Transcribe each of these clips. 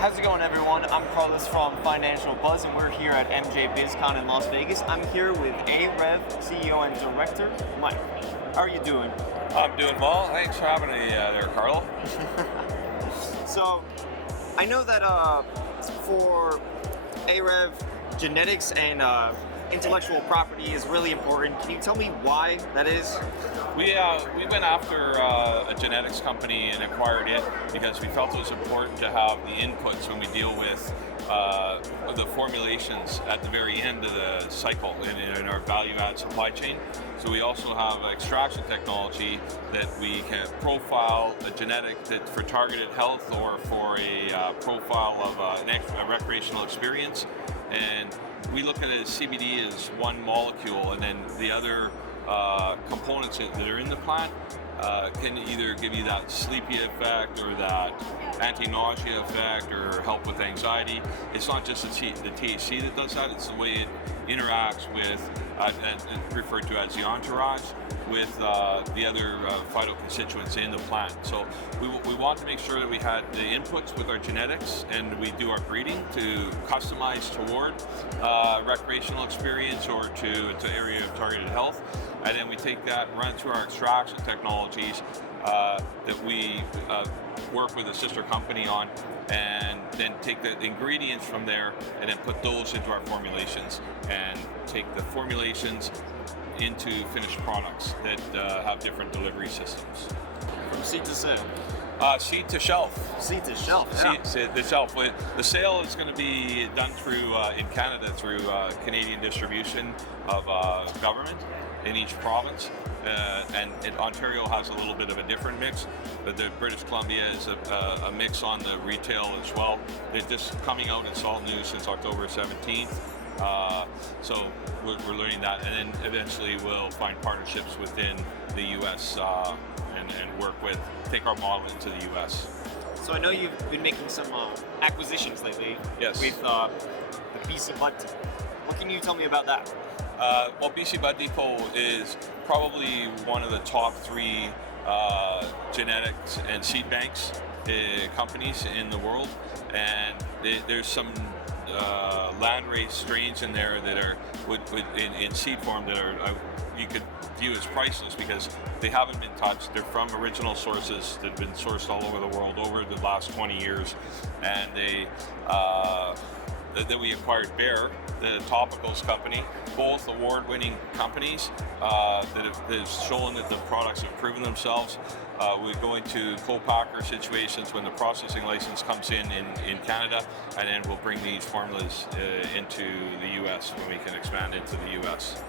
How's it going, everyone? I'm Carlos from Financial Buzz, and we're here at MJBizCon in Las Vegas. I'm here with AREV CEO and Director, Mike. How are you doing? I'm doing well. Thanks for having me there, Carlo. So, I know that for AREV, genetics and intellectual property is really important. Can you tell me why that is? We went after a genetics company and acquired it because we felt it was important to have the inputs when we deal with the formulations at the very end of the cycle in our value-add supply chain. So we also have extraction technology that we can profile a genetic that for targeted health or for a profile of a recreational experience. And we look at it as CBD as one molecule, and then the other components that are in the plant can either give you that sleepy effect or that anti-nausea effect or help with anxiety. It's not just the THC that does that, it's the way it interacts with, and referred to as the entourage, with the other phytoconstituents in the plant. So we want to make sure that we had the inputs with our genetics, and we do our breeding to customize toward recreational experience or to area of targeted health. And then we take that and run it through our extraction technologies that we work with a sister company on, and then take the ingredients from there and then put those into our formulations and take the formulations into finished products that have different delivery systems. From seed to sale. Seed to shelf. Seed to shelf, yeah. Seed to shelf. The sale is going to be done through, in Canada, through Canadian distribution of government in each province. And Ontario has a little bit of a different mix, but the British Columbia is a mix on the retail as well. They're just coming out in Salt News since October 17th. So we're learning that, and then eventually we'll find partnerships within the U.S. And work with, take our model into the U.S. So I know you've been making some acquisitions lately. Yes. With the BC Bud. What can you tell me about that? Well, BC Bud Depot is probably one of the top 3 genetics and seed banks companies in the world, and there's some land-raised strains in there that are in seed form that are you could view as priceless because they haven't been touched. They're from original sources that have been sourced all over the world over the last 20 years, and then we acquired Bear, the topicals company, both award-winning companies that have shown that the products have proven themselves. We go into co-packer situations when the processing license comes in Canada, and then we'll bring these formulas into the U.S. when we can expand into the U.S.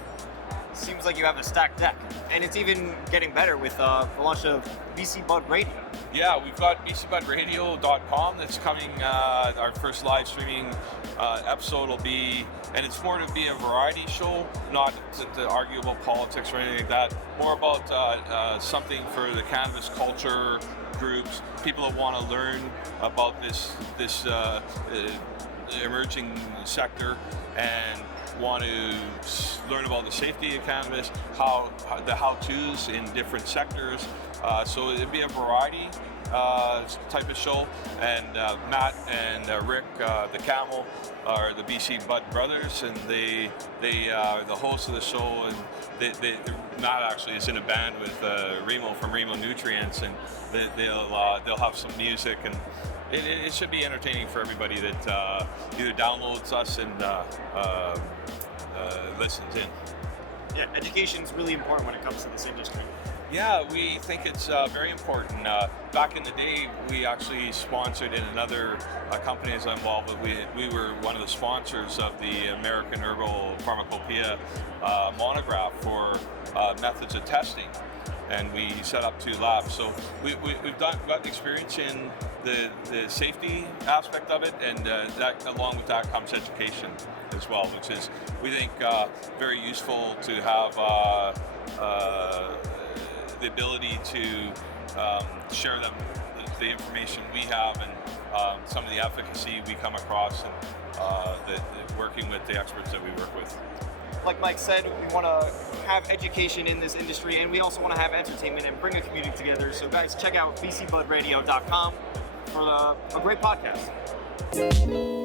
Seems like you have a stacked deck, and it's even getting better with the launch of BC Bud Radio. Yeah, we've got bcbudradio.com that's coming. Our first live streaming episode will be, and it's more to be a variety show, not to argue about politics or anything like that. More about something for the cannabis culture groups, people that want to learn about this emerging sector and want to learn about the safety of cannabis, the how-tos in different sectors. So it'd be a variety type of show. And Matt and Rick, the Camel, are the BC Bud brothers, and they are the hosts of the show. And Matt actually is in a band with Remo from Remo Nutrients, and they'll have some music, and it should be entertaining for everybody that either downloads us and listens in. Yeah, education is really important when it comes to this industry. Yeah, we think it's very important. Back in the day, we actually sponsored in another company as I'm involved with. We were one of the sponsors of the American Herbal Pharmacopoeia monograph for methods of testing, and we set up 2 labs. So we've got experience in the safety aspect of it, and that along with that comes education as well, which is, we think, very useful to have the ability to share them the information we have and some of the efficacy we come across, and working with the experts that we work with. Like Mike said, we want to have education in this industry, and we also want to have entertainment and bring a community together. So guys, check out bcbudradio.com for a great podcast. you.